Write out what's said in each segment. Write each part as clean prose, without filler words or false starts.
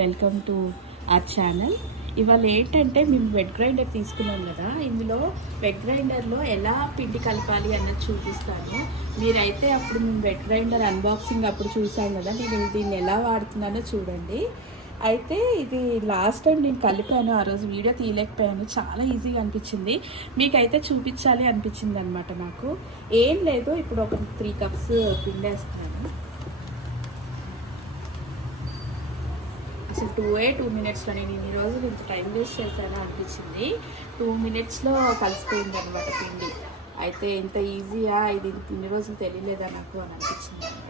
Welcome to our channel. ఇవాళ ఏంటంటే మేము వెట్ గ్రైండర్ తీసుకున్నాం కదా, ఇందులో వెట్ గ్రైండర్లో ఎలా పిండి కలపాలి అన్నది చూపిస్తాను. మీరైతే అప్పుడు మేము వెట్ గ్రైండర్ అన్బాక్సింగ్ అప్పుడు చూసాం కదా, నేను దీన్ని ఎలా వాడుతున్నానో చూడండి. అయితే ఇది లాస్ట్ టైం నేను కలిపాను, ఆ రోజు వీడియో తీయలేకపోయాను, చాలా ఈజీగా అనిపించింది, మీకైతే చూపించాలి అనిపించింది అనమాట. నాకు ఏం లేదు, ఇప్పుడు ఒక 3 కప్స్ పిండి వేస్తున్నాను. అసలు 2 మినిట్స్లో నేను ఇన్ని రోజులు ఇంత టైం వేస్ట్ చేశాను అనిపించింది. 2 మినిట్స్లో కలిసిపోయింది అనమాట పిండి. అయితే ఇంత ఈజీయా, ఇది ఇన్ని రోజులు తెలియలేదా నాకు అని అనిపించింది అనమాట.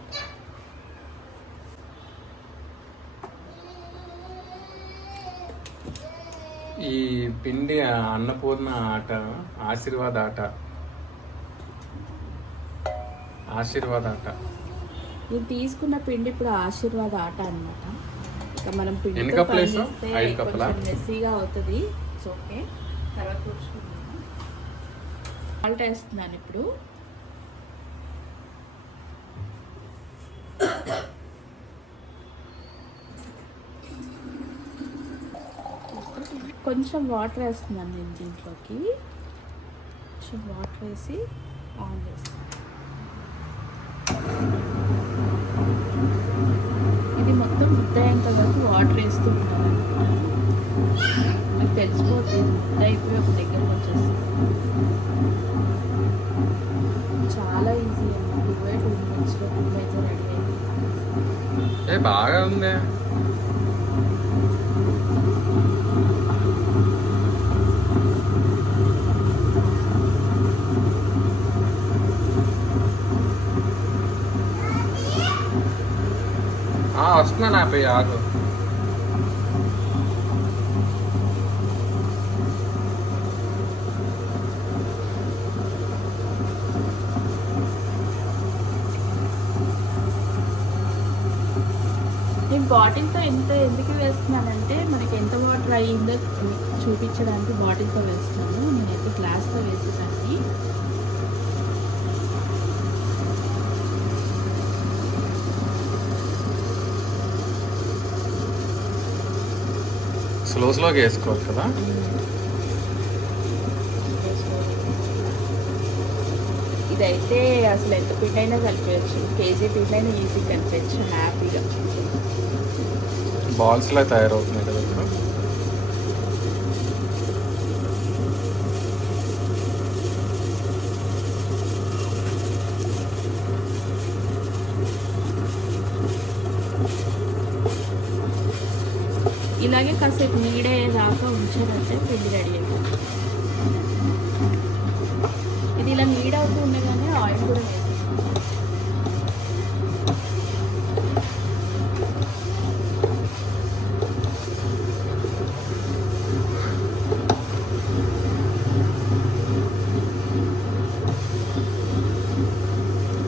ఈ పిండి అన్నపూర్ణ ఆట, ఆశీర్వాద ఆట, ఆశీర్వాద ఆట. నేను తీసుకున్న పిండి ఇప్పుడు ఆశీర్వాద ఆట అనమాట. ఇక మనం పిండి కొంచెం మెస్సీగా అవుతుంది, ఓకే. తర్వాత చూసుకుంటాను. సాల్ట్ వేస్తున్నాను ఇప్పుడు. కొంచెం వాటర్ వేస్తున్నాను నేను దీంట్లోకి. కొంచెం వాటర్ వేసి ఆన్ చేస్తాను. ఇది మొత్తం ముద్ద అయ్యేంత వరకు వాటర్ వేస్తూ ఉంటాను. నాకు తెలిసిపోతుంది ముద్ద అయిపోయి ఒక దగ్గరకు వచ్చేస్తుంది. చాలా ఈజీ అన్నమాట. 2 మినిట్స్లో పిండి అయితే రెడీ అయింది. బాగా ఉంది. వస్తున్నా నా పై ఆగు. నేను బాటిల్తో ఎందుకు వేస్తున్నానంటే మనకి ఎంత వాటర్ అయ్యిందో చూపించడానికి బాటిల్తో వేస్తున్నాను. నేనైతే గ్లాస్తో వేసేదాన్ని. స్లోగా వేసుకోవాలి కదా. ఇదైతే అసలు ఎంత పిండి అయినా కలిపేయచ్చు, కేజీ పిండి అయినా ఈజీగా కలిపేయచ్చు హ్యాపీగా. బాల్స్లో తయారవుతున్నాయి కదా ఇప్పుడు. ఇలాగే కాసేపు నీడేదాకా ఉంచారంటే పిండి రెడీ అయిపోతుంది. ఇది ఇలా నీడవుతూ ఉండగానే ఆయిల్ కూడా వేస్తాం.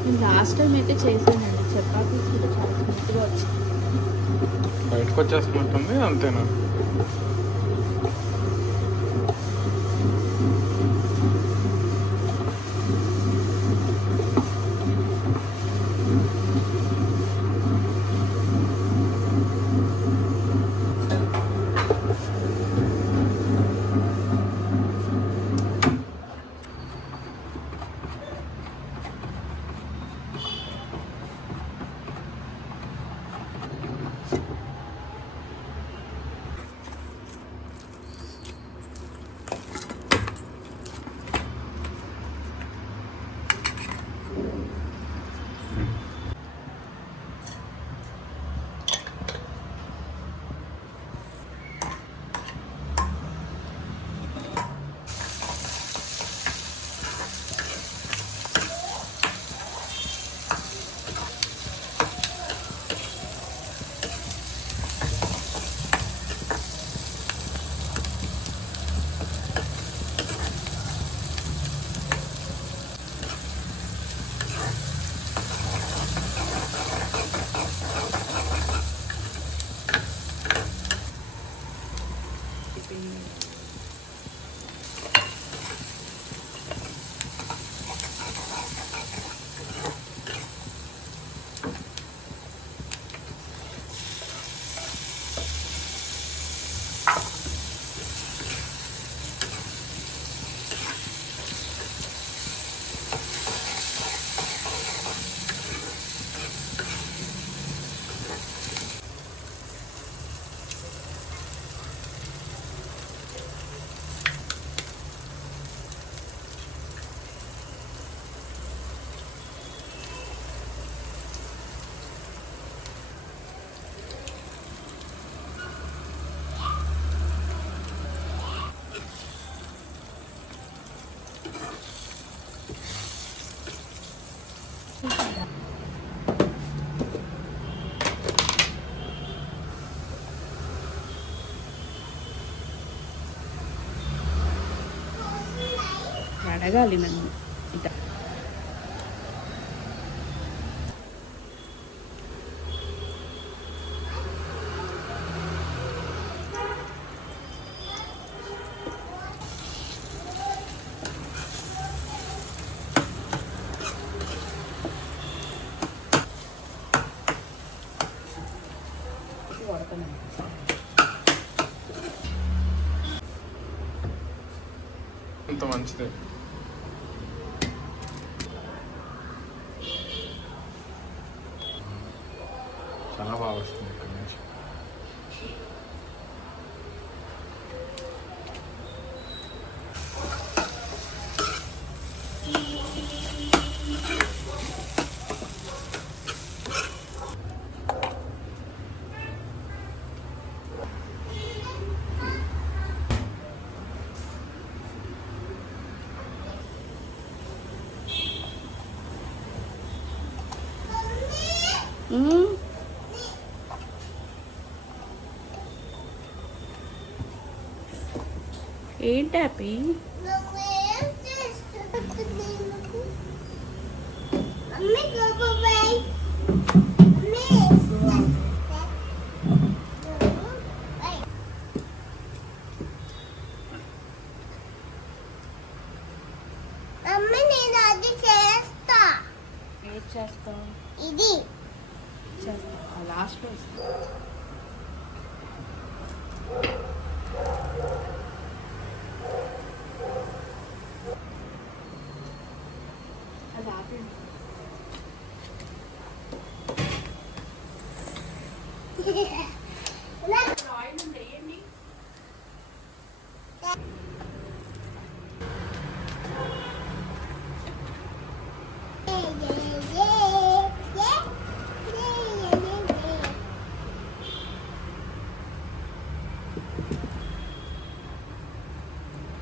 నేను లాస్ట్ టైం అయితే చేశానండి, చపాతీస్ కూడా చాలా స్మూత్గా వచ్చింది. బయటకు వచ్చేస్తున్నట్టుంది, అంతేనా? అడగాలి నన్ను ఇట. అంత మంచిది. చాలా బాగా వస్తుంది ఇక్కడ నుంచి. ఏంటి హ్యాపీ? ఏం చేస్తావు? ఇది చేస్తా లాస్ట్లో ఇస్తా. అది ఆపండి. ఆయిల్ ఉంది, వేయండి.